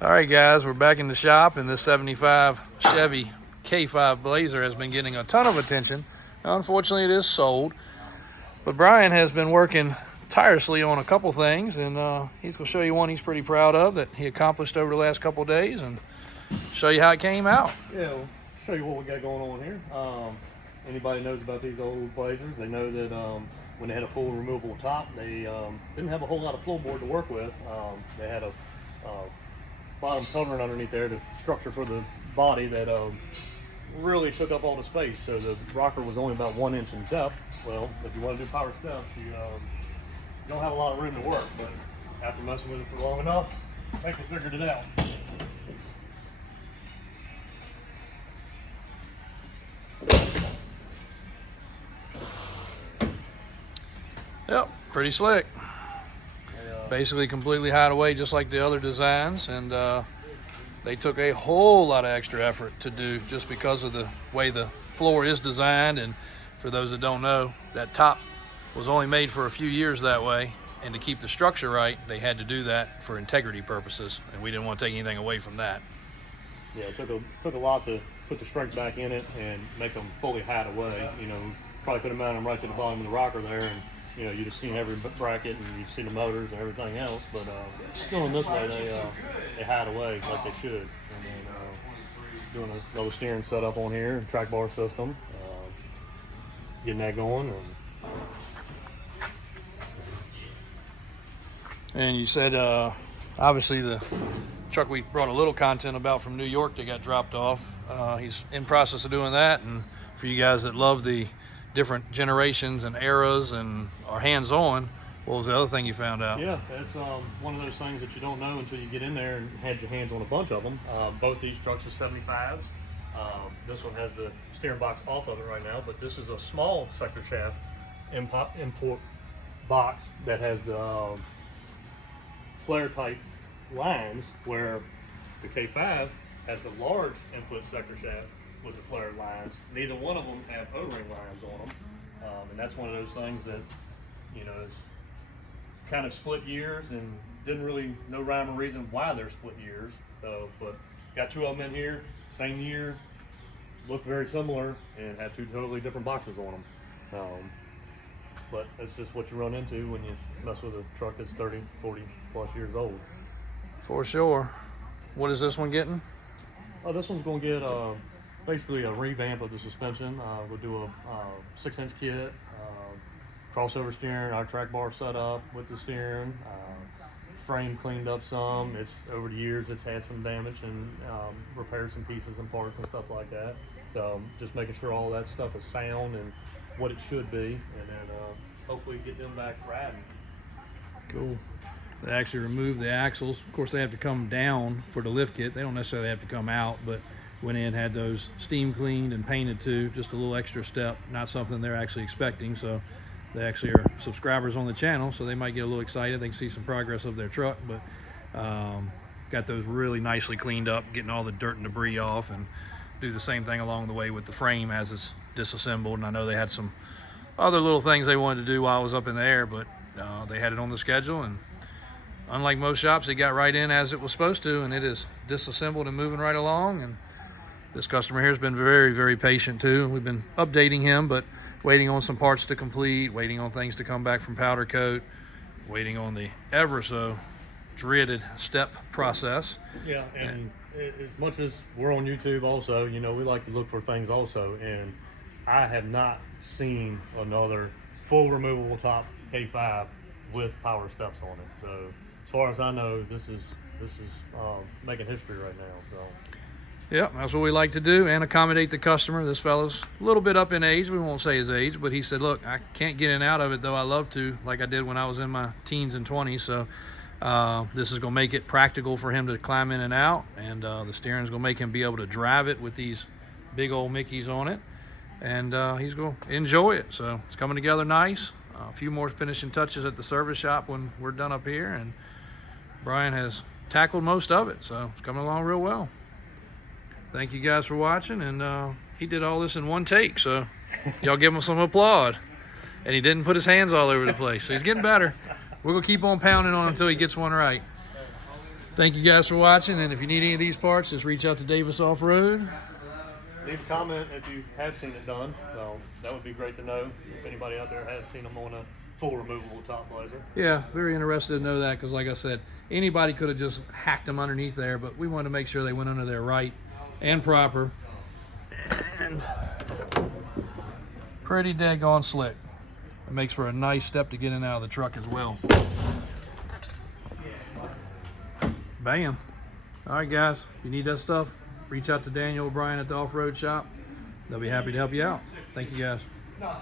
All right, guys, we're back in the shop, and this 75 Chevy K5 Blazer has been getting a ton of attention. Now, unfortunately, it is sold, but Brian has been working tirelessly on a couple things, and he's going to show you one he's pretty proud of that he accomplished over the last couple of days and show you how it came out. Yeah, we'll show you what we got going on here. Anybody knows about these old Blazers, they know that when they had a full removable top, they didn't have a whole lot of floorboard to work with. They had a bottom covering underneath there, the structure for the body that really took up all the space. So the rocker was only about 1 inch in depth. Well, if you want to do power steps, you don't have a lot of room to work. But after messing with it for long enough, I think we figured it out. Yep, pretty slick. Basically completely hide away just like the other designs, and they took a whole lot of extra effort to do just because of the way the floor is designed. And for those that don't know, that top was only made for a few years that way, and to keep the structure right, they had to do that for integrity purposes, and we didn't want to take anything away from that. Yeah, it took a lot to put the strength back in it and make them fully hide away. You know, probably could have mounted them right to the bottom of the rocker there, and you'd have seen every bracket and you'd see the motors and everything else. But doing this way, they hide away like they should. And then doing a little steering setup on here, track bar system, getting that going. And you said, obviously, the truck we brought a little content about from New York that got dropped off, he's in process of doing that. And for you guys that love the different generations and eras and are hands-on, what was the other thing you found out? Yeah, it's one of those things that you don't know until you get in there and had your hands on a bunch of them. Both these trucks are 75s. This one has the steering box off of it right now, but this is a small sector shaft import box that has the flare type lines, where the K5 has the large input sector shaft with the flared lines. Neither one of them have O-ring lines on them, and that's one of those things that is kind of split years and didn't really no rhyme or reason why they're split years. So, but got two of them in here, same year, look very similar, and have two totally different boxes on them. But that's just what you run into when you mess with a truck that's 30, 40 plus years old. For sure. What is this one getting? Oh, this one's going to get basically a revamp of the suspension. We'll do a 6-inch kit, crossover steering, our track bar set up with the steering, frame cleaned up some. It's over the years it's had some damage and repaired some pieces and parts and stuff like that. So just making sure all that stuff is sound and what it should be, and then hopefully get them back riding. Cool. They actually removed the axles. Of course, they have to come down for the lift kit. They don't necessarily have to come out, but went in, had those steam cleaned and painted too. Just a little extra step, not something they're actually expecting. So they actually are subscribers on the channel, so they might get a little excited. They can see some progress of their truck, but got those really nicely cleaned up, getting all the dirt and debris off, and do the same thing along the way with the frame as it's disassembled. And I know they had some other little things they wanted to do while I was up in the air, but they had it on the schedule, and unlike most shops, it got right in as it was supposed to, and it is disassembled and moving right along. And this customer here has been very, very patient too. We've been updating him, but waiting on some parts to complete, waiting on things to come back from powder coat, waiting on the ever so dreaded step process. Yeah, and as much as we're on YouTube also, we like to look for things also, and I have not seen another full removable top K5 with power steps on it. So as far as I know, this is making history right now. So yeah, that's what we like to do, and accommodate the customer. This fellow's a little bit up in age. We won't say his age, but he said, look, I can't get in and out of it, though I love to, like I did when I was in my teens and 20s. So this is going to make it practical for him to climb in and out, and the steering is going to make him be able to drive it with these big old Mickeys on it, and he's going to enjoy it. So it's coming together nice. A few more finishing touches at the service shop when we're done up here, and Brian has tackled most of it, so it's coming along real well. Thank you guys for watching, and he did all this in one take, so y'all give him some applaud. And he didn't put his hands all over the place, so he's getting better. We're gonna keep on pounding on him until he gets one right. Thank you guys for watching, and if you need any of these parts, just reach out to Davis Off-Road. Leave a comment if you have seen it done. So that would be great to know if anybody out there has seen them on a full removable top blazer. Yeah, very interested to know that, because like I said, anybody could have just hacked them underneath there, but we wanted to make sure they went under there right and proper. And pretty daggone slick. It makes for a nice step to get in and out of the truck as well. Bam. All right, guys, if you need that stuff, reach out to Daniel O'Brien at the Off-Road Shop. They'll be happy to help you out. Thank you, guys.